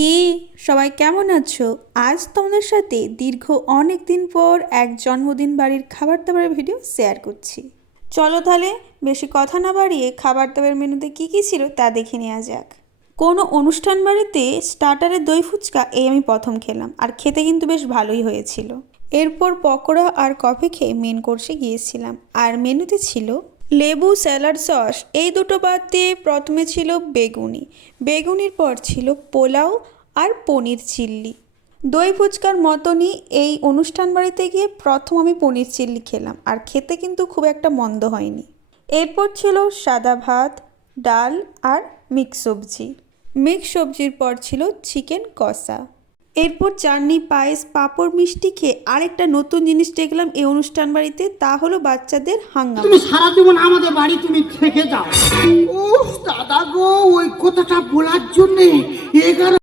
কি সবাই কেমন আছো? আজ তোমাদের সাথে দীর্ঘ অনেক দিন পর এক জন্মদিন বাড়ির খাবার দাবারের ভিডিও শেয়ার করছি। চলো তাহলে বেশি কথা না বাড়িয়ে খাবার দাবারের মেনুতে কি কি ছিল তা দেখে নেওয়া যাক। কোনো অনুষ্ঠান বাড়িতে স্টার্টারে দই ফুচকা এই আমি প্রথম খেলাম, আর খেতে কিন্তু বেশ ভালোই হয়েছিল। এরপর পকোড়া আর কফি খেয়ে মেন কোর্সে গিয়েছিলাম, আর মেনুতে ছিল লেবু, স্যালাড, সস। এই দুটো বাদ দিয়ে প্রথমে ছিল বেগুনি, বেগুনির পর ছিল পোলাও আর পনির চিল্লি। দই ফুচকার মতনই এই অনুষ্ঠান বাড়িতে গিয়ে প্রথম আমি পনির চিল্লি খেলাম, আর খেতে কিন্তু খুব একটা মন্দ হয়নি। এরপর ছিল সাদা ভাত, ডাল আর মিক্স সবজি। মিক্স সবজির পর ছিল চিকেন কষা। এরপর চাটনি, পায়েস, পাঁপড়, মিষ্টি খেয়ে আরেকটা নতুন জিনিস দেখলাম এই অনুষ্ঠান বাড়িতে, তা হলো বাচ্চাদের হাঙ্গামা। তুমি সারা জীবন আমাদের বাড়ি তুমি থেকে যাও। ও দাদা গো, ওই কথাটা বলার জন্যে 11